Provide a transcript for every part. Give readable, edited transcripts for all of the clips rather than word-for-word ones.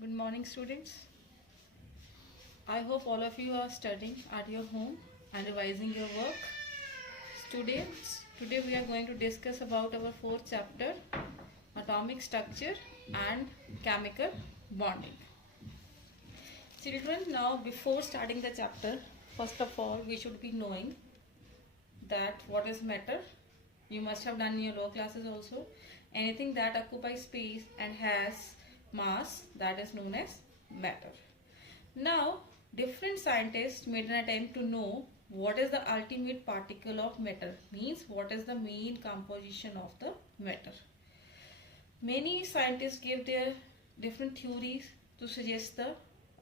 Good morning, students. I hope all of you are studying at your home and revising your work. Students, today we are going to discuss about our fourth chapter, atomic structure and chemical bonding. Children, now before starting the chapter, first of all, we should be knowing that what is matter. You must have done in your lower classes also. Anything that occupies space and has mass, that is known as matter. Now, different scientists made an attempt to know what is the ultimate particle of matter, means what is the main composition of the matter. Many scientists gave their different theories to suggest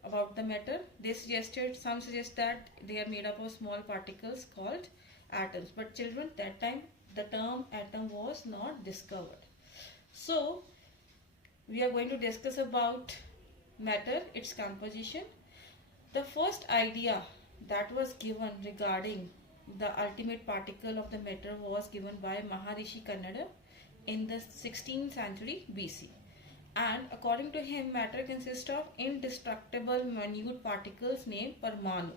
about the matter. Some suggest that they are made up of small particles called atoms. But children, that time the term atom was not discovered. So, we are going to discuss about matter, its composition. The first idea that was given regarding the ultimate particle of the matter was given by Maharishi Kannada in the 16th century BC. And according to him, matter consists of indestructible minute particles named Parmanu.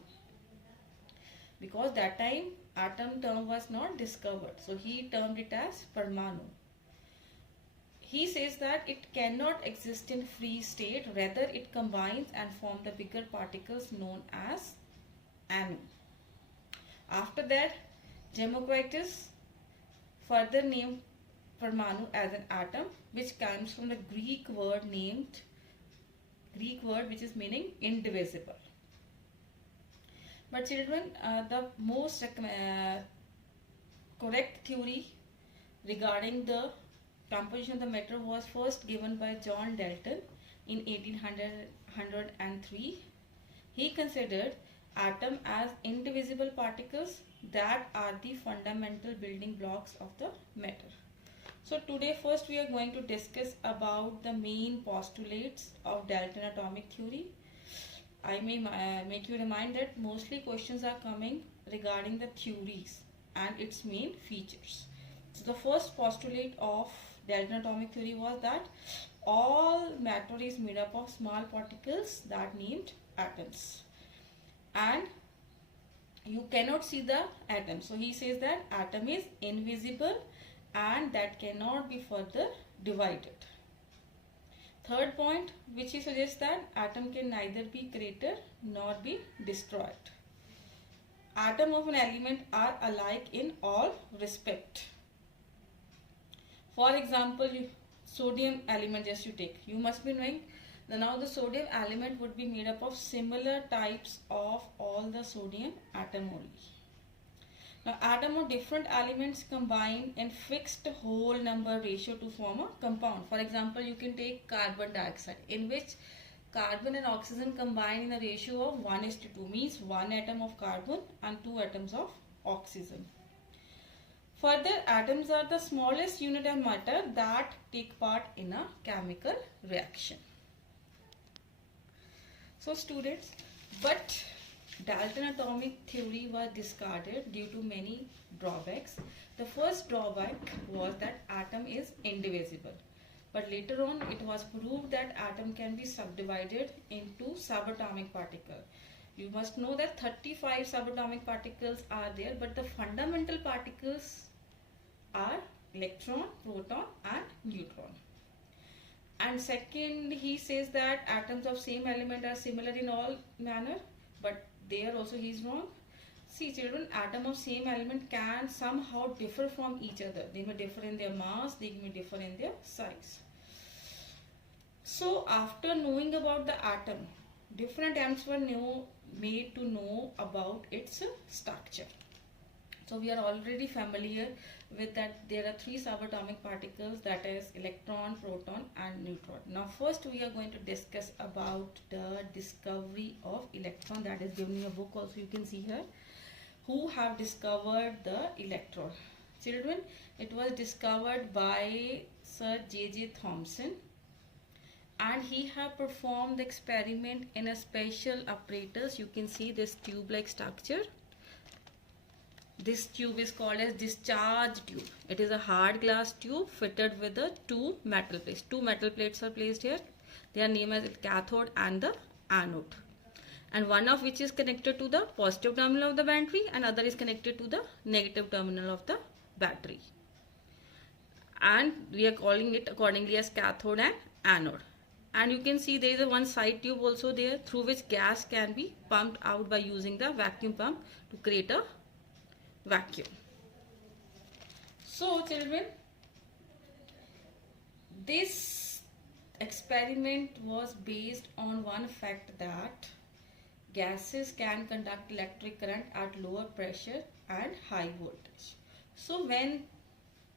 Because that time atom term was not discovered, so he termed it as Parmanu. He says that it cannot exist in free state, rather it combines and forms the bigger particles known as anu. After that, Democritus further named Parmanu as an atom, which comes from the Greek word which is meaning indivisible. But children, the most correct theory regarding the composition of the matter was first given by John Dalton in 1803. He considered atom as indivisible particles that are the fundamental building blocks of the matter. So today first we are going to discuss about the main postulates of Dalton atomic theory. I may make you remind that mostly questions are coming regarding the theories and its main features. So the first postulate of Dalton atomic theory was that all matter is made up of small particles that named atoms, and you cannot see the atom. So he says that atom is invisible and that cannot be further divided. Third point, which he suggests that atom can neither be created nor be destroyed. Atom of an element are alike in all respect. For example, sodium element just you take. You must be knowing that now the sodium element would be made up of similar types of all the sodium atom only. Now atom of different elements combine in fixed whole number ratio to form a compound. For example, you can take carbon dioxide, in which carbon and oxygen combine in a ratio of 1:2, means 1 atom of carbon and 2 atoms of oxygen. Further, atoms are the smallest unit of matter that take part in a chemical reaction. So students, but Dalton atomic theory was discarded due to many drawbacks. The first drawback was that atom is indivisible. But later on it was proved that atom can be subdivided into subatomic particles. You must know that 35 subatomic particles are there, but the fundamental particles are electron, proton and neutron. And second, he says that atoms of same element are similar in all manner, but there also he is wrong. See children, atom of same element can somehow differ from each other. They may differ in their mass, they may differ in their size. So after knowing about the atom, different attempts were made to know about its structure. So we are already familiar with that there are 3 subatomic particles, that is electron, proton and neutron. Now first we are going to discuss about the discovery of electron, that is given in your book also, you can see here. Who have discovered the electron? Children, it was discovered by Sir J.J. Thomson, and he have performed the experiment in a special apparatus. You can see this tube like structure. This tube is called as discharge tube. It is a hard glass tube fitted with the 2 metal plates. 2 metal plates are placed here. They are named as the cathode and the anode, and one of which is connected to the positive terminal of the battery and other is connected to the negative terminal of the battery, and we are calling it accordingly as cathode and anode. And you can see there is a one side tube also there through which gas can be pumped out by using the vacuum pump to create a vacuum. So children, this experiment was based on one fact that gases can conduct electric current at lower pressure and high voltage. So when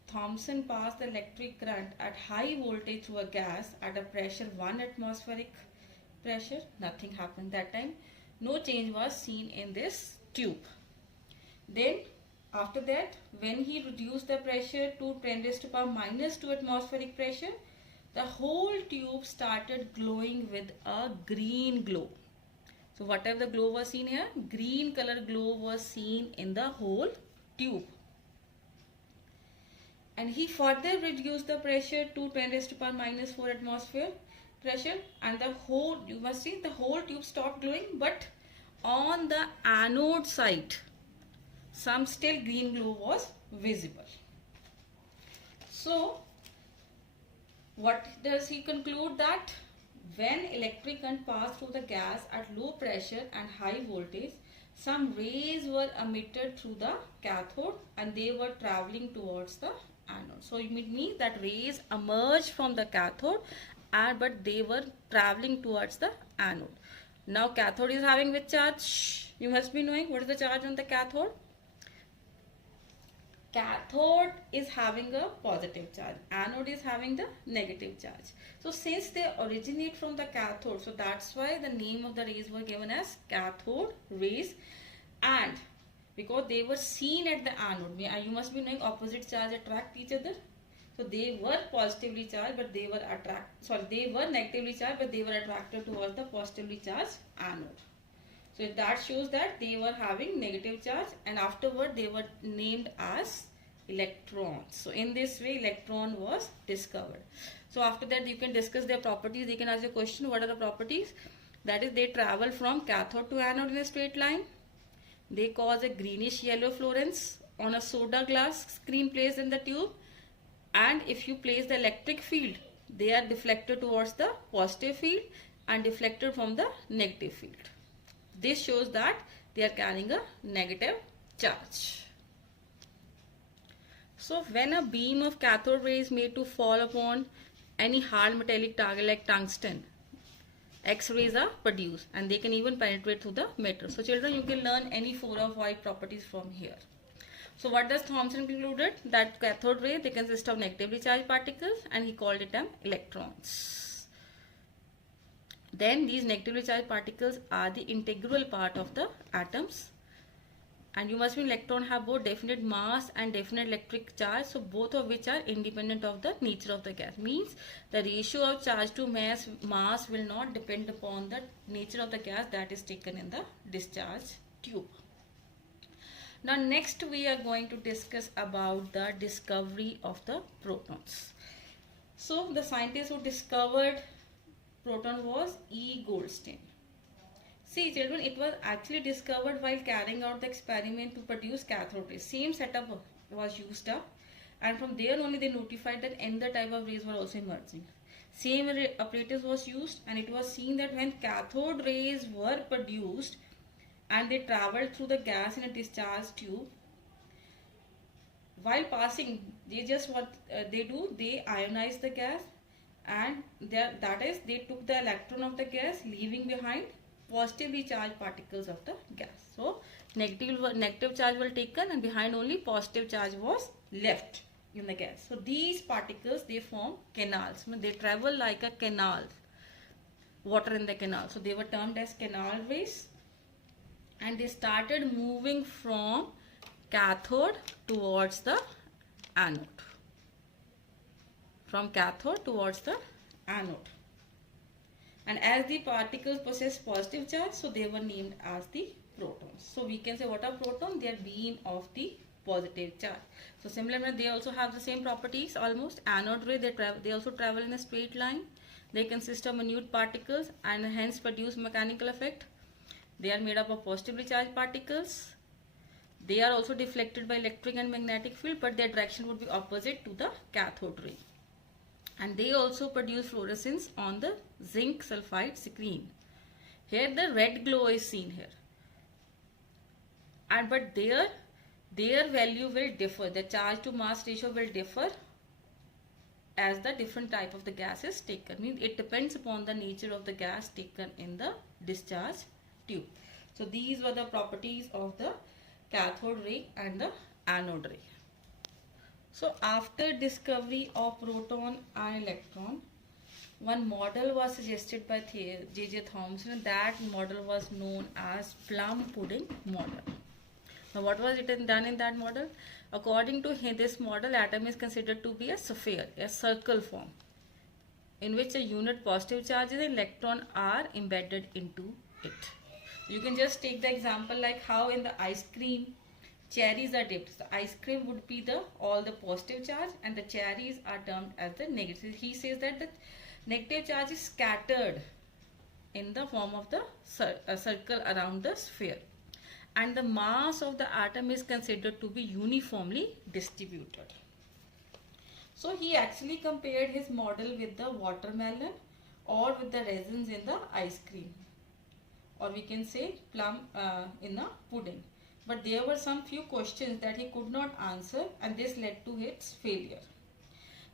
Thomson passed the electric current at high voltage through a gas at a pressure 1 atmospheric pressure, nothing happened that time. No change was seen in this tube. Then after that, when he reduced the pressure to 10 raised to power minus 2 atmospheric pressure, the whole tube started glowing with a green glow. So whatever the glow was seen here, green color glow was seen in the whole tube. And he further reduced the pressure to 10 raised to power minus 4 atmosphere pressure, and the whole, you must see, the whole tube stopped glowing, but on the anode side some still green glow was visible. So what does he conclude? That when electric current passed through the gas at low pressure and high voltage, some rays were emitted through the cathode and they were traveling towards the anode. So it means that rays emerged from the cathode but they were traveling towards the anode. Now cathode is having which charge? You must be knowing what is the charge on the cathode. Cathode is having a positive charge, anode is having the negative charge. So since they originate from the cathode, so that's why the name of the rays were given as cathode rays, and because they were seen at the anode, you must be knowing opposite charge attract each other. So they were positively charged but they were negatively charged but they were attracted towards the positively charged anode. So that shows that they were having negative charge, and afterward they were named as electrons. So in this way electron was discovered. So after that you can discuss their properties. They can ask you a question, what are the properties? That is, they travel from cathode to anode in a straight line. They cause a greenish yellow fluorescence on a soda glass screen placed in the tube, and if you place the electric field, they are deflected towards the positive field and deflected from the negative field. This shows that they are carrying a negative charge. So when a beam of cathode ray is made to fall upon any hard metallic target like tungsten, X-rays are produced and they can even penetrate through the metal. So children, you can learn any 4 or 5 properties from here. So what does Thomson concluded? That cathode ray, they consist of negatively charged particles, and he called it electrons. Then these negatively charged particles are the integral part of the atoms, and you must be electron have both definite mass and definite electric charge, so both of which are independent of the nature of the gas. Means the ratio of charge to mass will not depend upon the nature of the gas that is taken in the discharge tube. Now next we are going to discuss about the discovery of the protons. So the scientist who discovered proton was E. Goldstein. See children, it was actually discovered while carrying out the experiment to produce cathode rays. Same setup was used up, and from there only they notified that another type of rays were also emerging. Same apparatus was used, and it was seen that when cathode rays were produced and they traveled through the gas in a discharge tube, while passing, they just they ionize the gas, and that is they took the electron of the gas, leaving behind positively charged particles of the gas. So negative charge was taken and behind only positive charge was left in the gas. So these particles, they form canals. They travel like a canal, water in the canal. So they were termed as canal rays, and they started moving from cathode towards the anode. From cathode towards the anode. And as the particles possess positive charge, so they were named as the protons. So we can say what are protons? They are beam of the positive charge. So similarly, they also have the same properties almost. Anode ray, they also travel in a straight line. They consist of minute particles and hence produce mechanical effect. They are made up of positively charged particles. They are also deflected by electric and magnetic field, but their direction would be opposite to the cathode ray. And they also produce fluorescence on the zinc sulfide screen. Here the red glow is seen here. And but their value will differ. The charge to mass ratio will differ as the different type of the gas is taken. Means it depends upon the nature of the gas taken in the discharge tube. So these were the properties of the cathode ray and the anode ray. So after discovery of proton and electron, one model was suggested by J.J. Thomson. That model was known as plum pudding model. Now what was it done in that model? According to this model, atom is considered to be a sphere, a circle form, in which a unit positive charge and electron are embedded into it. You can just take the example like how in the ice cream cherries are dipped. The ice cream would be all the positive charge and the cherries are termed as the negative. He says that the negative charge is scattered in the form of the circle around the sphere. And the mass of the atom is considered to be uniformly distributed. So he actually compared his model with the watermelon or with the resins in the ice cream, or we can say plum in a pudding. But there were some few questions that he could not answer, and this led to its failure.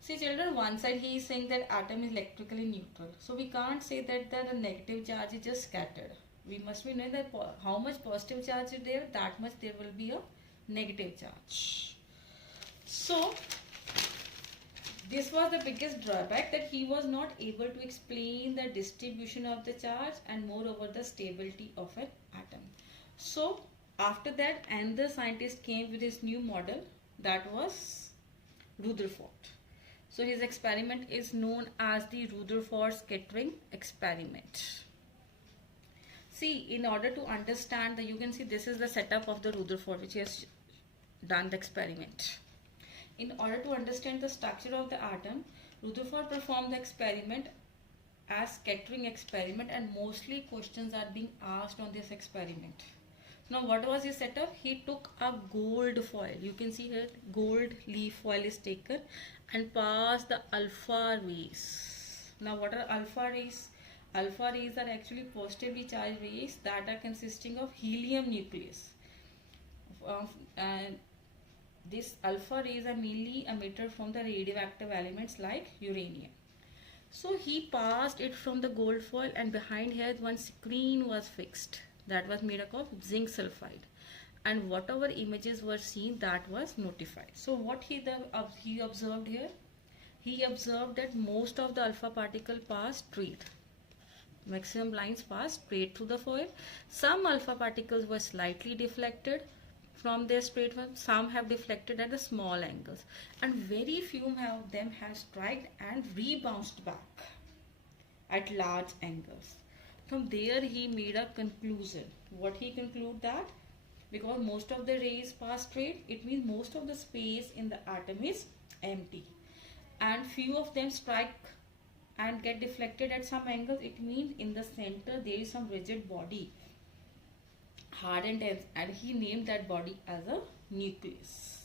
See children, one side he is saying that atom is electrically neutral. So we can't say that the negative charge is just scattered. We must be knowing that how much positive charge is there, that much there will be a negative charge. So this was the biggest drawback, that he was not able to explain the distribution of the charge and moreover the stability of an atom. So after that, another scientist came with his new model, that was Rutherford. So his experiment is known as the Rutherford scattering experiment. See, in order to understand you can see this is the setup of the Rutherford which has done the experiment. In order to understand the structure of the atom, Rutherford performed the experiment as scattering experiment, and mostly questions are being asked on this experiment. Now what was his setup? He took a gold foil. You can see here gold leaf foil is taken and passed the alpha rays. Now what are alpha rays? Alpha rays are actually positively charged rays that are consisting of helium nucleus. And these alpha rays are mainly emitted from the radioactive elements like uranium. So he passed it from the gold foil, and behind here one screen was fixed that was made up of zinc sulfide, and whatever images were seen, that was notified. So what he observed here? He observed that most of the alpha particle passed straight. Maximum lines passed straight through the foil. Some alpha particles were slightly deflected from their straight one. Some have deflected at the small angles, and very few of them have struck and rebounded back at large angles. From there he made a conclusion. What he concluded? That because most of the rays pass straight, it means most of the space in the atom is empty, and few of them strike and get deflected at some angles. It means in the center there is some rigid body, hard and dense, and he named that body as a nucleus.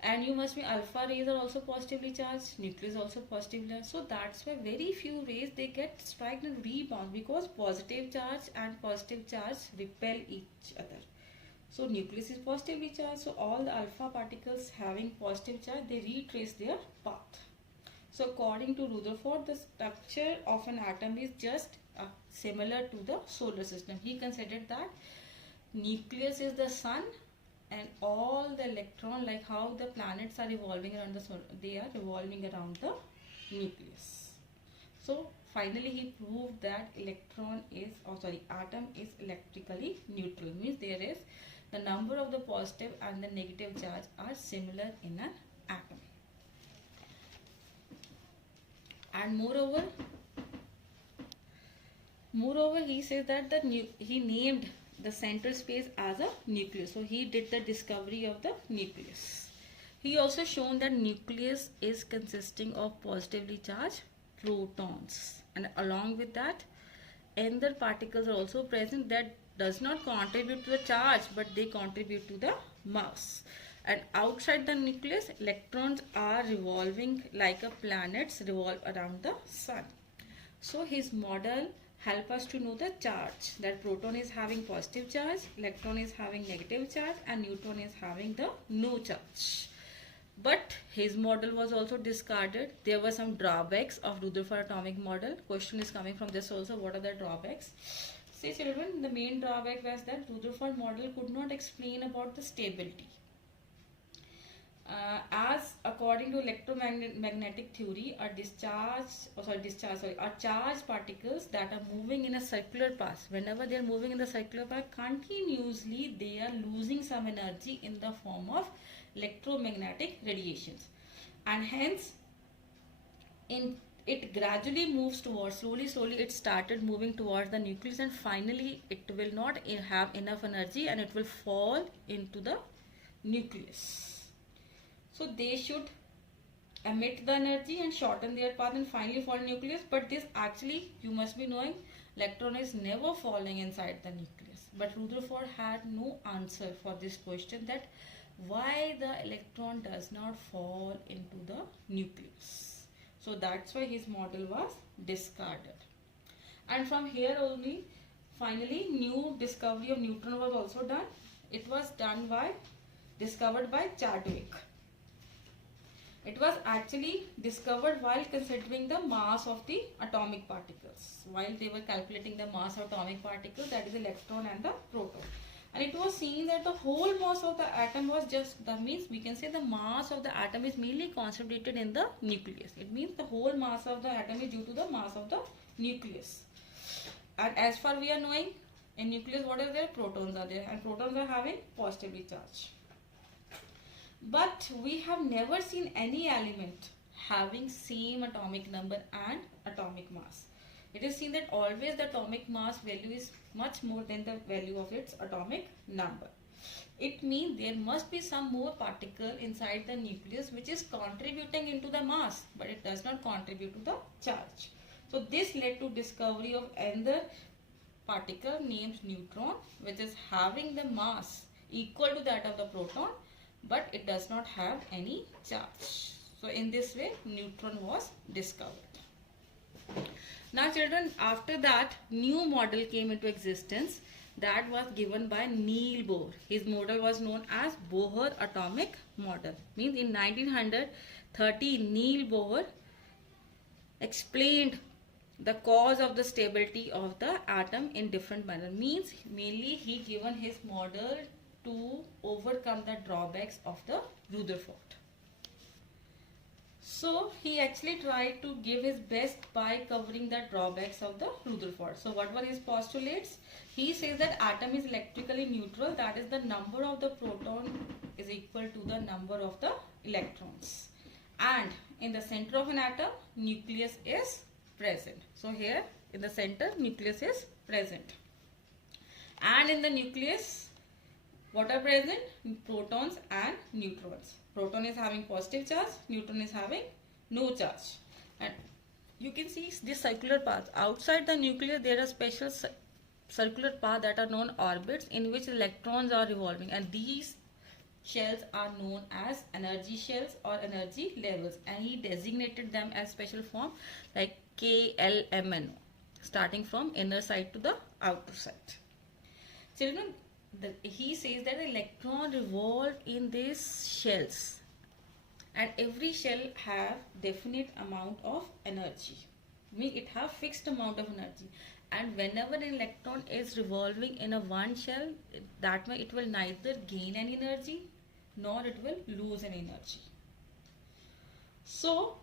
And you must be, alpha rays are also positively charged, nucleus also positively charged. So that's why very few rays they get struck and rebound, because positive charge and positive charge repel each other. So nucleus is positively charged, so all the alpha particles having positive charge, they retrace their path. So according to Rutherford, the structure of an atom is just similar to the solar system. He considered that nucleus is the sun, and all the electron, like how the planets are revolving around the sun, they are revolving around the nucleus. So finally he proved that atom is electrically neutral, means there is the number of the positive and the negative charge are similar in an atom. And moreover he says that he named the center space as a nucleus. So he did the discovery of the nucleus. He also shown that nucleus is consisting of positively charged protons. and along with that other particles are also present that does not contribute to the charge, but they contribute to the mass. And outside the nucleus, electrons are revolving like a planets revolve around the sun. So his model help us to know the charge, that proton is having positive charge, electron is having negative charge, and neutron is having the no charge. But his model was also discarded. There were some drawbacks of Rutherford atomic model. Question is coming from this also. What are the drawbacks? See children, the main drawback was that Rutherford model could not explain about the stability. As according to electromagnetic theory, charged particles that are moving in a circular path, whenever they are moving in the circular path continuously, they are losing some energy in the form of electromagnetic radiations, and hence it gradually moves towards, slowly it started moving towards the nucleus, and finally it will not have enough energy and it will fall into the nucleus. So they should emit the energy and shorten their path and finally fall in nucleus. But this actually, you must be knowing, electron is never falling inside the nucleus. But Rutherford had no answer for this question, that why the electron does not fall into the nucleus. So that's why his model was discarded. And from here only, finally, new discovery of neutron was also done. It was discovered by Chadwick. It was actually discovered while considering the mass of the atomic particles. While they were calculating the mass of atomic particles, that is the electron and the proton. And it was seen that the whole mass of the atom was just, that means we can say the mass of the atom is mainly concentrated in the nucleus. It means the whole mass of the atom is due to the mass of the nucleus. And as far we are knowing, in nucleus what is there? Protons are there, and protons are having positively charged. But we have never seen any element having same atomic number and atomic mass. It is seen that always the atomic mass value is much more than the value of its atomic number. It means there must be some more particle inside the nucleus which is contributing into the mass, but it does not contribute to the charge. So this led to discovery of another particle named neutron, which is having the mass equal to that of the proton, but it does not have any charge. So in this way, neutron was discovered. Now children, after that, new model came into existence that was given by Niels Bohr. His model was known as Bohr atomic model. Means in 1930, Niels Bohr explained the cause of the stability of the atom in different manner. Means mainly he given his model to overcome the drawbacks of the Rutherford. So he actually tried to give his best by covering the drawbacks of the Rutherford. So what were his postulates? He says that atom is electrically neutral, that is the number of the proton is equal to the number of the electrons. And in the center of an atom, nucleus is present. So here in the center, nucleus is present. And in the nucleus, what are present? Protons and neutrons. Proton is having positive charge, neutron is having no charge. And you can see this circular path. Outside the nucleus, there are special circular paths that are known orbits in which electrons are revolving. And these shells are known as energy shells or energy levels. And he designated them as special form like KLMNO, starting from inner side to the outer side. Children, he says that the electron revolve in these shells, and every shell have definite amount of energy. Means it have fixed amount of energy, and whenever an electron is revolving in a one shell, that way it will neither gain any energy nor it will lose any energy. So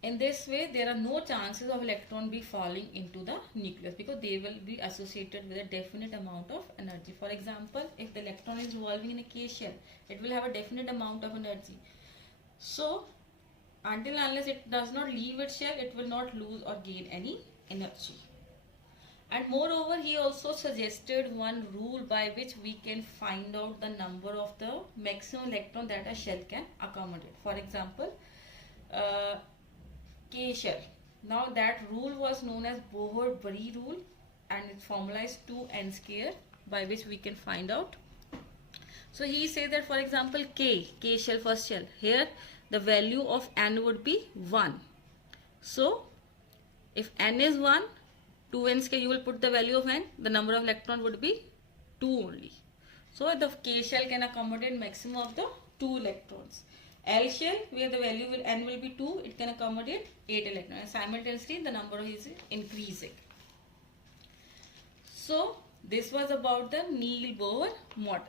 in this way, there are no chances of electron be falling into the nucleus because they will be associated with a definite amount of energy. For example, if the electron is revolving in a K shell, it will have a definite amount of energy. So until unless it does not leave its shell, it will not lose or gain any energy. And moreover, he also suggested one rule by which we can find out the number of the maximum electron that a shell can accommodate. For example, K shell. Now that rule was known as Bohr-Bury rule, and its formula is 2n square, by which we can find out. So he says that, for example, k shell, first shell, here the value of n would be 1. So if n is 1, 2n square, you will put the value of n, the number of electron would be 2 only. So the k shell can accommodate maximum of the 2 electrons. L shell, where the value will n will be 2, it can accommodate 8 electrons, and simultaneously the number is increasing. So this was about the Neal-Bohr model.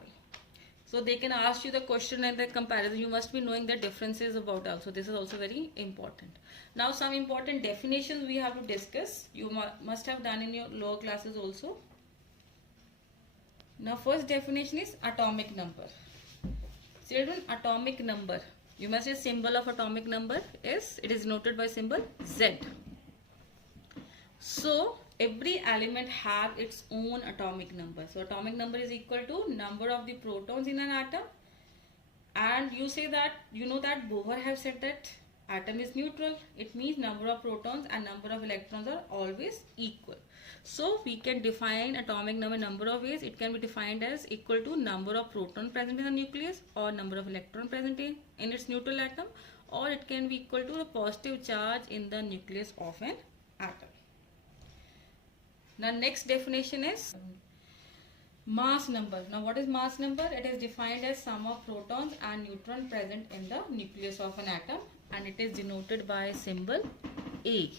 So they can ask you the question and the comparison. You must be knowing the differences about that. So this is also very important. Now some important definitions we have to discuss. You must have done in your lower classes also. Now first definition is atomic number. Children, atomic number. You must say symbol of atomic number is, it is noted by symbol Z. So every element has its own atomic number. So atomic number is equal to number of the protons in an atom. And you say that, you know that Bohr have said that atom is neutral. It means number of protons and number of electrons are always equal. So we can define atomic number of ways. It can be defined as equal to number of proton present in the nucleus, or number of electron present in its neutral atom, or it can be equal to the positive charge in the nucleus of an atom. Now next definition is mass number. Now what is mass number? It is defined as sum of protons and neutrons present in the nucleus of an atom, and it is denoted by symbol A.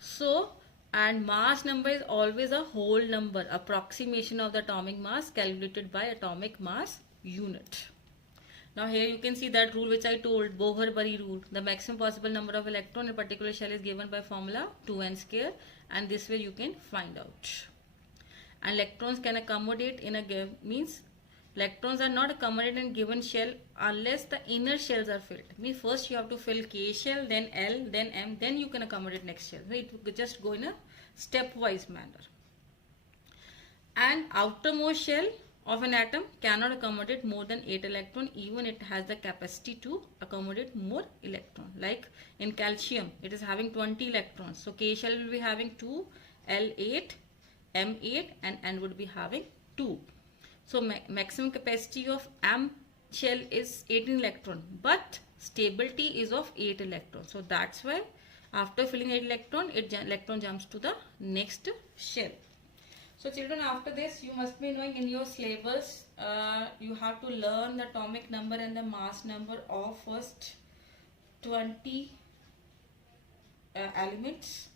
So, and mass number is always a whole number, approximation of the atomic mass calculated by atomic mass unit. Now here you can see that rule which I told, Bohr-Bury rule. The maximum possible number of electron in a particular shell is given by formula 2n square, and this way you can find out. And electrons can accommodate in a given, means electrons are not accommodated in given shell unless the inner shells are filled. Means first you have to fill K shell, then L, then M, then you can accommodate next shell. So it will just go in a stepwise manner. And outermost shell of an atom cannot accommodate more than 8 electrons, even it has the capacity to accommodate more electrons. Like in calcium, it is having 20 electrons. So K shell will be having 2, L8, M8, and N would be having 2. So maximum capacity of M shell is 18 electron, but stability is of 8 electrons. So that's why after filling 8 electron, electron jumps to the next shell. So children, after this you must be knowing in your syllabus, you have to learn the atomic number and the mass number of first 20 elements.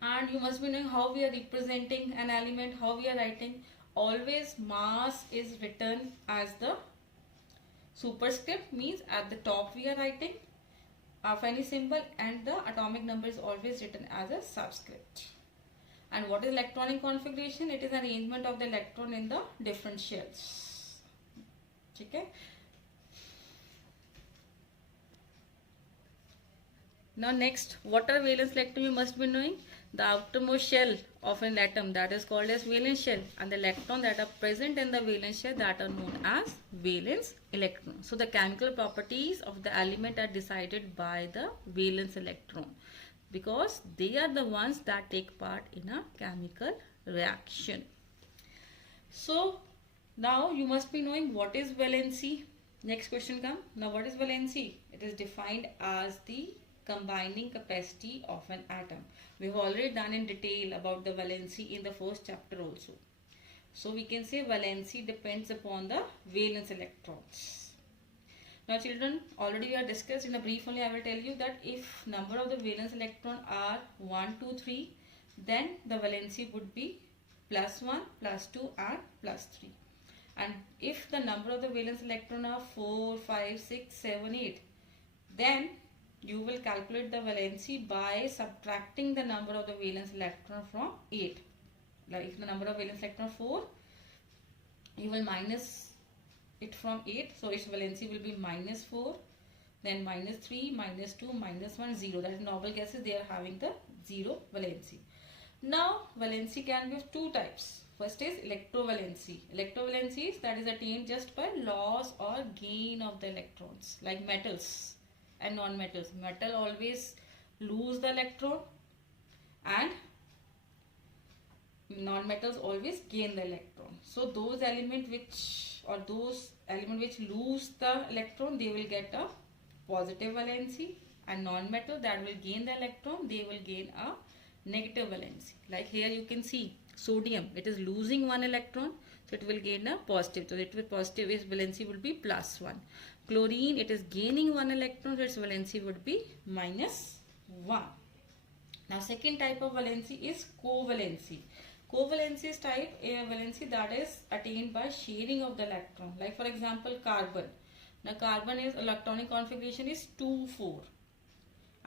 And you must be knowing how we are representing an element, how we are writing. Always mass is written as the superscript, means at the top we are writing of any symbol, and the atomic number is always written as a subscript. And what is electronic configuration? It is arrangement of the electron in the different shells. Okay. Now next, what are valence electrons? You must be knowing. The outermost shell of an atom, that is called as valence shell, and the electrons that are present in the valence shell, that are known as valence electrons. So the chemical properties of the element are decided by the valence electron, because they are the ones that take part in a chemical reaction. So now you must be knowing what is valency. Next question comes. Now what is valency? It is defined as the combining capacity of an atom. We have already done in detail about the valency in the first chapter also. So we can say valency depends upon the valence electrons. Now children, already we have discussed in a brief only. I will tell you that if number of the valence electron are 1, 2, 3, then the valency would be +1, +2 and +3. And if the number of the valence electron are 4, 5, 6, 7, 8, then you will calculate the valency by subtracting the number of the valence electron from 8. Like if the number of valence electron 4, you will minus it from 8. So its valency will be -4, then -3, -2, -1, 0. That is noble gases, they are having the 0 valency. Now valency can be of two types. First is electrovalency. Electrovalency is that is attained just by loss or gain of the electrons, like metals and non-metals. Metal always lose the electron, and non-metals always gain the electron. So those elements which lose the electron, they will get a positive valency, and non-metal that will gain the electron, they will gain a negative valency. Like here you can see sodium, it is losing one electron, so it will gain a positive. So it will positive, its valency will be +1. Chlorine, it is gaining one electron, so its valency would be -1. Now second type of valency is covalency. Covalency is type a valency that is attained by sharing of the electron. Like for example carbon. Now carbon is electronic configuration is 2,4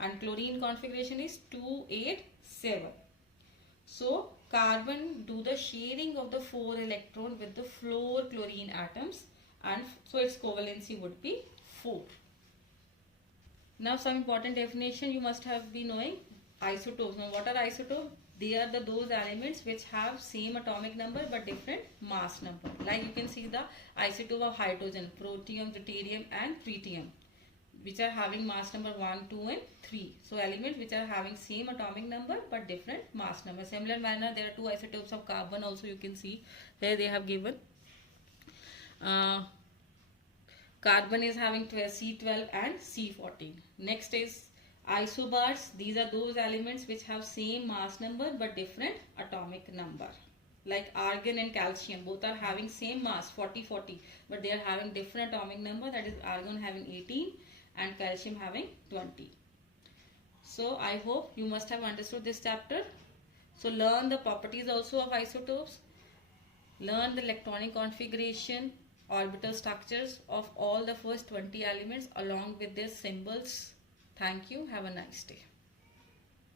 and chlorine configuration is 2,8,7. So carbon do the sharing of the 4 electron with the fluorochlorine atoms, and so its covalency would be 4. Now some important definition you must have been knowing. Isotopes. Now what are isotopes? They are those elements which have same atomic number but different mass number. Like you can see the isotope of hydrogen, protium, deuterium and tritium, which are having mass number 1, 2 and 3. So elements which are having same atomic number but different mass number. Similar manner, there are 2 isotopes of carbon also you can see. There they have given. Carbon is having C12 and C14. Next is isobars. These are those elements which have same mass number but different atomic number. Like argon and calcium, both are having same mass 40-40, but they are having different atomic number. That is argon having 18 and calcium having 20. So I hope you must have understood this chapter. So learn the properties also of isotopes. Learn the electronic configuration, orbital structures of all the first 20 elements along with their symbols. Thank you. Have a nice day.